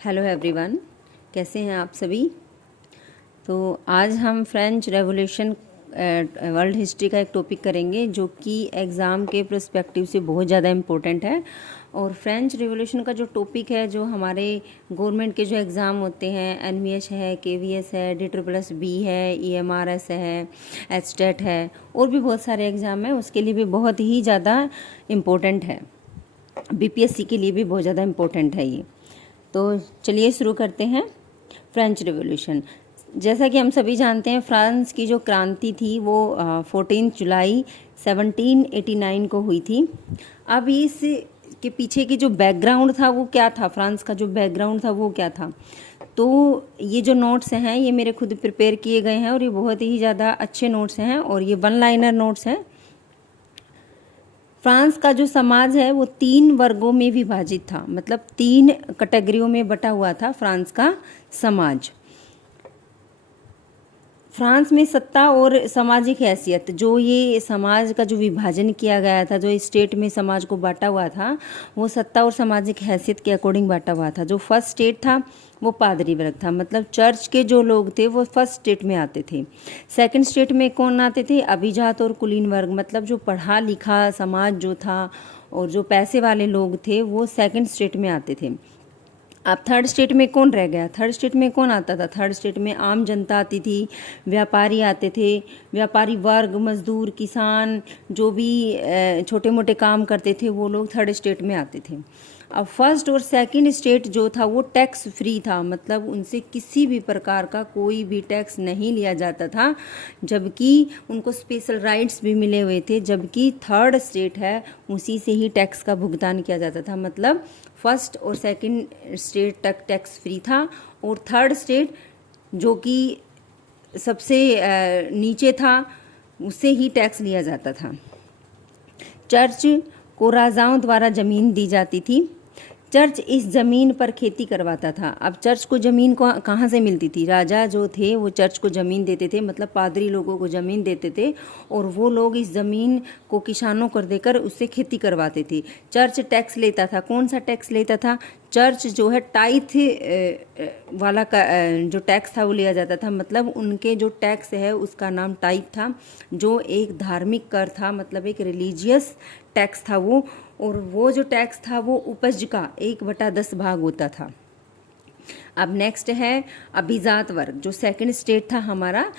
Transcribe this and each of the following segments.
Hello everyone, कैसे हैं आप सभी। तो आज हम फ्रेंच रेवोल्यूशन वर्ल्ड हिस्ट्री का एक टॉपिक करेंगे जो कि एग्ज़ाम के पर्सपेक्टिव से बहुत ज़्यादा इम्पोर्टेंट है। और फ्रेंच रेवोल्यूशन का जो टॉपिक है, जो हमारे गवर्नमेंट के जो एग्ज़ाम होते हैं, एनवीएस है, केवीएस है, DSSB है, EMRS है, एचटेट है, और भी बहुत सारे एग्ज़ाम हैं, उसके लिए भी बहुत ही ज़्यादा इम्पोर्टेंट है। बीपीएससी के लिए भी बहुत ज़्यादा इम्पोर्टेंट है ये। तो चलिए शुरू करते हैं। फ्रेंच रेवोल्यूशन, जैसा कि हम सभी जानते हैं, फ्रांस की जो क्रांति थी वो 14 जुलाई 1789 को हुई थी। अब इस के पीछे की जो बैकग्राउंड था वो क्या था, फ्रांस का जो बैकग्राउंड था वो क्या था। तो ये जो नोट्स हैं ये मेरे खुद प्रिपेयर किए गए हैं और ये बहुत ही ज़्यादा अच्छे नोट्स हैं और ये वन लाइनर नोट्स हैं। फ्रांस का जो समाज है वो 3 वर्गों में विभाजित था, मतलब 3 कैटेगरियों में बटा हुआ था फ्रांस का समाज। फ्रांस में सत्ता और सामाजिक हैसियत, जो ये समाज का जो विभाजन किया गया था, जो स्टेट में समाज को बांटा हुआ था, वो सत्ता और सामाजिक हैसियत के अकॉर्डिंग बांटा हुआ था। जो फर्स्ट स्टेट था वो पादरी वर्ग था, मतलब चर्च के जो लोग थे वो फर्स्ट स्टेट में आते थे। सेकंड स्टेट में कौन आते थे, अभिजात और कुलीन वर्ग, मतलब जो पढ़ा लिखा समाज जो था और जो पैसे वाले लोग थे वो सेकंड स्टेट में आते थे। अब थर्ड स्टेट में कौन रह गया, थर्ड स्टेट में कौन आता था, थर्ड स्टेट में आम जनता आती थी, व्यापारी आते थे, व्यापारी वर्ग, मजदूर, किसान, जो भी छोटे मोटे काम करते थे वो लोग थर्ड स्टेट में आते थे। अब फर्स्ट और सेकंड स्टेट जो था वो टैक्स फ्री था, मतलब उनसे किसी भी प्रकार का कोई भी टैक्स नहीं लिया जाता था, जबकि उनको स्पेशल राइट्स भी मिले हुए थे। जबकि थर्ड स्टेट है उसी से ही टैक्स का भुगतान किया जाता था, मतलब फर्स्ट और सेकंड स्टेट तक टैक्स फ्री था और थर्ड स्टेट जो कि सबसे नीचे था उससे ही टैक्स लिया जाता था। चर्च को राजाओं द्वारा ज़मीन दी जाती थी। चर्च इस ज़मीन पर खेती करवाता था। अब चर्च को ज़मीन को कहाँ से मिलती थी, राजा जो थे वो चर्च को ज़मीन देते थे, मतलब पादरी लोगों को ज़मीन देते थे और वो लोग इस ज़मीन को किसानों को देकर उससे खेती करवाते थे। चर्च टैक्स लेता था। कौन सा टैक्स लेता था, चर्च जो है टाइथ वाला का जो टैक्स था वो लिया जाता था, मतलब उनके जो टैक्स है उसका नाम टाइथ था, जो एक धार्मिक कर था, मतलब एक रिलीजियस टैक्स था वो। और वो जो टैक्स था वो उपज का 1/10 भाग होता था। अब नेक्स्ट है अभिजात वर्ग, जो सेकंड स्टेट था हमारा,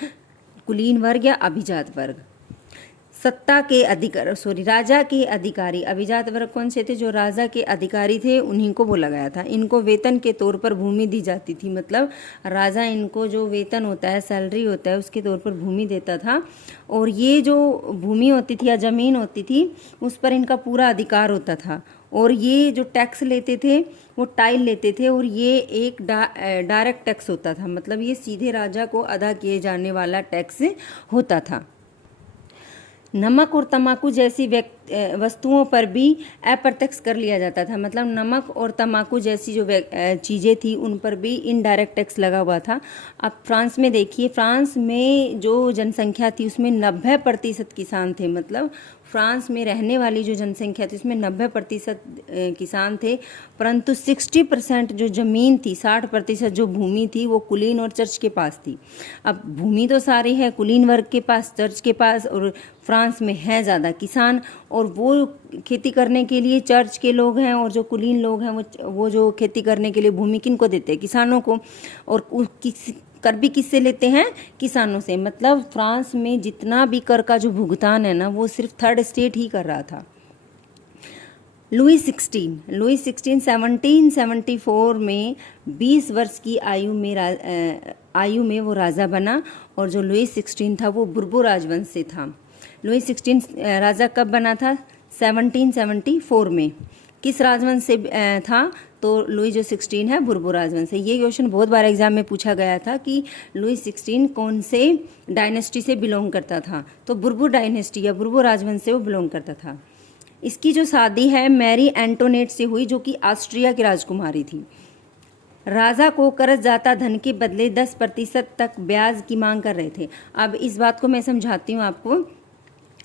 कुलीन वर्ग या अभिजात वर्ग। सत्ता के राजा के अधिकारी, अभिजात वर्ग कौन से थे, जो राजा के अधिकारी थे उन्हीं को बोला गया था। इनको वेतन के तौर पर भूमि दी जाती थी, मतलब राजा इनको जो वेतन होता है, सैलरी होता है, उसके तौर पर भूमि देता था और ये जो भूमि होती थी या ज़मीन होती थी उस पर इनका पूरा अधिकार होता था। और ये जो टैक्स लेते थे वो टाइल लेते थे और ये एक डायरेक्ट टैक्स होता था, मतलब ये सीधे राजा को अदा किए जाने वाला टैक्स होता था। नमक और तंबाकू जैसी वस्तुओं पर भी अप्रत्यक्ष कर लिया जाता था, मतलब नमक और तंबाकू जैसी जो चीज़ें थी उन पर भी इनडायरेक्ट टैक्स लगा हुआ था। अब फ्रांस में देखिए, फ्रांस में जो जनसंख्या थी उसमें 90% किसान थे, मतलब फ्रांस में रहने वाली जो जनसंख्या थी उसमें 90% किसान थे, परंतु 60% जो ज़मीन थी, 60% जो भूमि थी वो कुलीन और चर्च के पास थी। अब भूमि तो सारी है कुलीन वर्ग के पास, चर्च के पास, और फ्रांस में है ज़्यादा किसान, और वो खेती करने के लिए चर्च के लोग हैं और जो कुलीन लोग हैं वो जो खेती करने के लिए भूमि किन को देते हैं, किसानों को। और कर भी किससे लेते हैं, किसानों से। मतलब फ्रांस में जितना भी कर का जो भुगतान है ना वो सिर्फ थर्ड स्टेट ही कर रहा था। लुई 16 1774 में 20 वर्ष की आयु में वो राजा बना और जो लुई 16 था वो बुर्बो राजवंश से था। लुई 16 राजा कब बना था, 1774 में। किस राजवंश से था, तो लुई जो 16 है बुर्बो राजवंश से। ये क्वेश्चन बहुत बार एग्जाम में पूछा गया था कि लुई 16 कौन से डायनेस्टी से बिलोंग करता था, तो बुर्बो डायनेस्टी या बुर्बो राजवंश से वो बिलोंग करता था। इसकी जो शादी है मैरी एंटोनेट से हुई, जो कि ऑस्ट्रिया की राजकुमारी थी। राजा को कर्ज जाता धन के बदले 10% तक ब्याज की मांग कर रहे थे। अब इस बात को मैं समझाती हूँ आपको।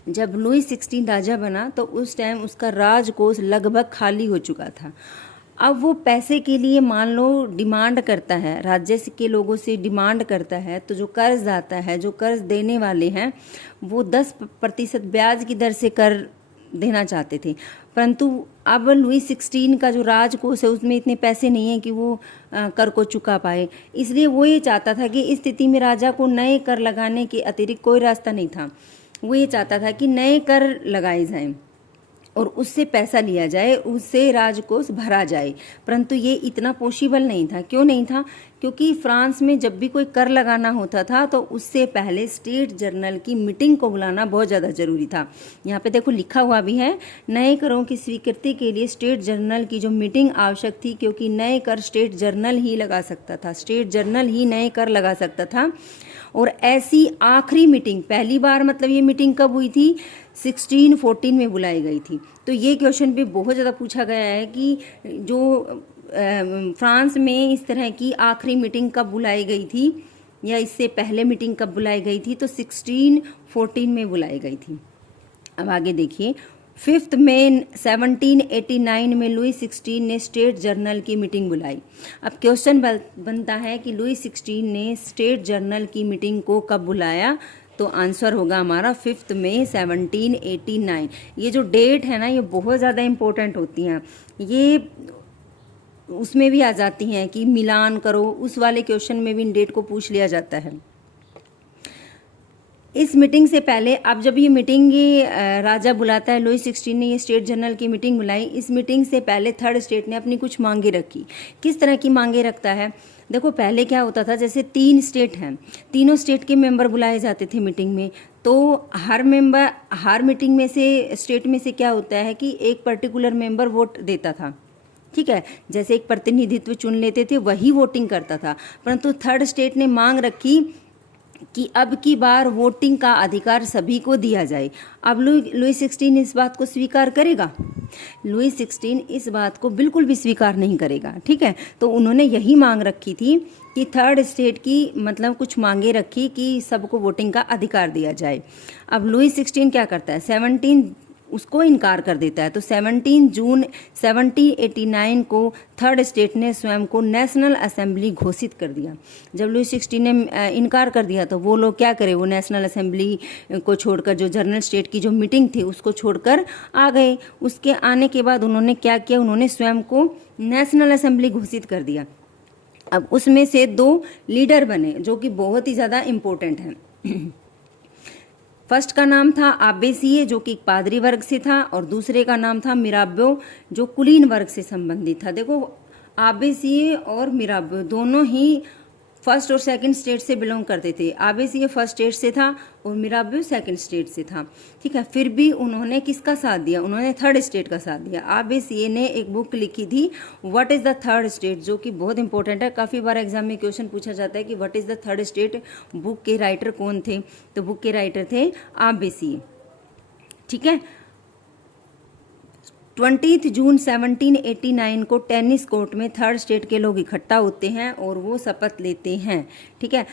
जब लुई 16 राजा बना तो उस टाइम उसका राजकोष लगभग खाली हो चुका था। अब वो पैसे के लिए मान लो डिमांड करता है, राज्य के लोगों से डिमांड करता है, तो जो कर्जदाता है, जो कर्ज देने वाले हैं, वो 10% ब्याज की दर से कर देना चाहते थे। परंतु अब लुई 16 का जो राजकोष है उसमें इतने पैसे नहीं हैं कि वो कर को चुका पाए, इसलिए वो ये चाहता था कि इस स्थिति में राजा को नए कर लगाने के अतिरिक्त कोई रास्ता नहीं था। वो ये चाहता था कि नए कर लगाए जाएं और उससे पैसा लिया जाए, उससे राजकोष भरा जाए। परंतु ये इतना पॉसिबल नहीं था। क्यों नहीं था? क्योंकि फ्रांस में जब भी कोई कर लगाना होता था तो उससे पहले स्टेट जर्नल की मीटिंग को बुलाना बहुत ज़्यादा ज़रूरी था। यहाँ पे देखो लिखा हुआ भी है, नए करों की स्वीकृति के लिए स्टेट जर्नल की जो मीटिंग आवश्यक थी, क्योंकि नए कर स्टेट जर्नल ही लगा सकता था, स्टेट जर्नल ही नए कर लगा सकता था। और ऐसी आखिरी मीटिंग, पहली बार मतलब ये मीटिंग कब हुई थी? 1614 में बुलाई गई थी। तो ये क्वेश्चन भी बहुत ज़्यादा पूछा गया है कि जो फ्रांस में इस तरह की आखिरी मीटिंग कब बुलाई गई थी या इससे पहले मीटिंग कब बुलाई गई थी? तो 1614 में बुलाई गई थी। अब आगे देखिए, 5 मई 1789 में लुई 16 ने स्टेट जर्नल की मीटिंग बुलाई। अब क्वेश्चन बनता है कि लुई 16 ने स्टेट जर्नल की मीटिंग को कब बुलाया? तो आंसर होगा हमारा 5 मई 1789। ये जो डेट है ना, ये बहुत ज़्यादा इम्पोर्टेंट होती हैं। ये उसमें भी आ जाती हैं कि मिलान करो, उस वाले क्वेश्चन में भी इन डेट को पूछ लिया जाता है। इस मीटिंग से पहले, अब जब ये मीटिंग राजा बुलाता है, लुई 16 ने ये स्टेट जनरल की मीटिंग बुलाई, इस मीटिंग से पहले थर्ड स्टेट ने अपनी कुछ मांगे रखी। किस तरह की मांगे रखता है? देखो पहले क्या होता था, जैसे 3 स्टेट हैं, तीनों स्टेट के मेंबर बुलाए जाते थे मीटिंग में, तो हर मीटिंग में से स्टेट में से क्या होता है कि एक पर्टिकुलर मेंबर वोट देता था, ठीक है, जैसे एक प्रतिनिधित्व चुन लेते थे, वही वोटिंग करता था। परंतु थर्ड स्टेट ने मांग रखी कि अब की बार वोटिंग का अधिकार सभी को दिया जाए। अब लुई 16 इस बात को स्वीकार करेगा? लुई 16 इस बात को बिल्कुल भी स्वीकार नहीं करेगा, ठीक है। तो उन्होंने यही मांग रखी थी कि थर्ड स्टेट की मतलब कुछ मांगे रखी कि सबको वोटिंग का अधिकार दिया जाए। अब लुई 16 क्या करता है? 17 उसको इनकार कर देता है। तो 17 जून 1789 को थर्ड स्टेट ने स्वयं को नेशनल असेंबली घोषित कर दिया। जब लुई 16 ने इनकार कर दिया तो वो लोग क्या करें, वो नेशनल असेंबली को छोड़कर, जो जनरल स्टेट की जो मीटिंग थी उसको छोड़कर आ गए। उसके आने के बाद उन्होंने क्या किया, उन्होंने स्वयं को नेशनल असेंबली घोषित कर दिया। अब उसमें से 2 लीडर बने जो कि बहुत ही ज़्यादा इम्पोर्टेंट हैं। फर्स्ट का नाम था आबेसिए जो कि एक पादरी वर्ग से था, और दूसरे का नाम था मिराब्यो जो कुलीन वर्ग से संबंधित था। देखो आबेसिए और मिराब्यो दोनों ही फर्स्ट और सेकंड स्टेट से बिलोंग करते थे। आबेसिए फर्स्ट स्टेट से था और मिराब्यो सेकंड स्टेट से था, ठीक है। फिर भी उन्होंने किसका साथ दिया? उन्होंने थर्ड स्टेट का साथ दिया। आबेसिए ने एक बुक लिखी थी what is the third state, जो कि बहुत इंपॉर्टेंट है। काफ़ी बार एग्जाम में क्वेश्चन पूछा जाता है कि what is the third state. Book के राइटर कौन थे? तो बुक के राइटर थे आबेसिए, ठीक है। 20 जून 1789 को टेनिस कोर्ट में थर्ड स्टेट के लोग इकट्ठा होते हैं और वो शपथ लेते हैं, ठीक है।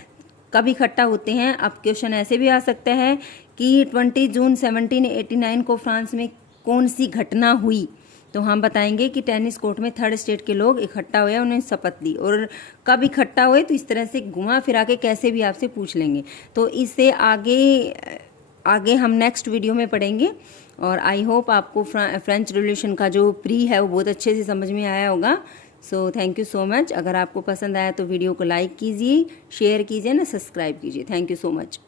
कब इकट्ठा होते हैं? अब क्वेश्चन ऐसे भी आ सकता है कि 20 जून 1789 को फ्रांस में कौन सी घटना हुई? तो हम बताएंगे कि टेनिस कोर्ट में थर्ड स्टेट के लोग इकट्ठा हुए, उन्होंने शपथ ली। और कब इकट्ठा हुए, तो इस तरह से घुमा फिरा के कैसे भी आपसे पूछ लेंगे। तो इससे आगे हम नेक्स्ट वीडियो में पढ़ेंगे। और आई होप आपको फ्रेंच रिवॉल्यूशन का जो प्री है वो बहुत अच्छे से समझ में आया होगा। So thank you so much. अगर आपको पसंद आया तो वीडियो को लाइक कीजिए, शेयर कीजिए ना, सब्सक्राइब कीजिए। Thank you so much.